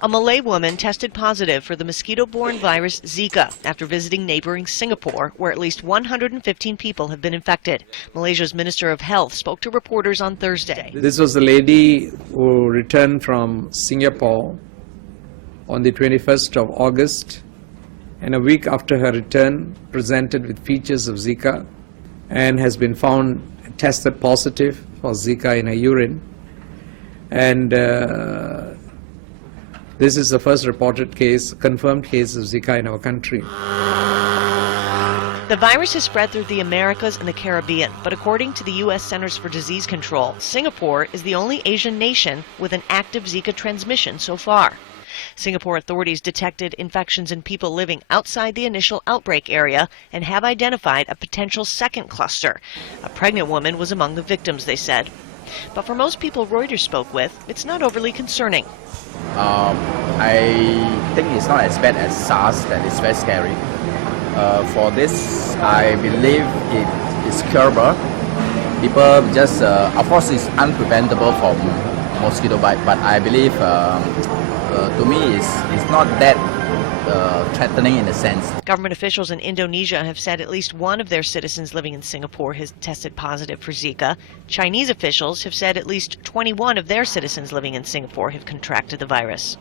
A Malay woman tested positive for the mosquito-borne virus Zika after visiting neighboring Singapore, where at least 115 people have been infected. Malaysia's Minister of Health spoke to reporters on Thursday. This was the lady who returned from Singapore on the 21st of August, and a week after her return presented with features of Zika and has been found tested positive for Zika in her urine. And this is the first reported case, confirmed case of Zika in our country. The virus has spread through the Americas and the Caribbean, but according to the U.S. Centers for Disease Control, Singapore is the only Asian nation with an active Zika transmission so far. Singapore authorities detected infections in people living outside the initial outbreak area and have identified a potential second cluster. A pregnant woman was among the victims, they said. But for most people Reuters spoke with, it's not overly concerning. I think it's not as bad as SARS, that is very scary. For this, I believe it is curable. People just, of course, it's unpreventable from mosquito bite, but I believe, to me, it's not that threatening in a sense. Government officials in Indonesia have said at least one of their citizens living in Singapore has tested positive for Zika. Chinese officials have said at least 21 of their citizens living in Singapore have contracted the virus.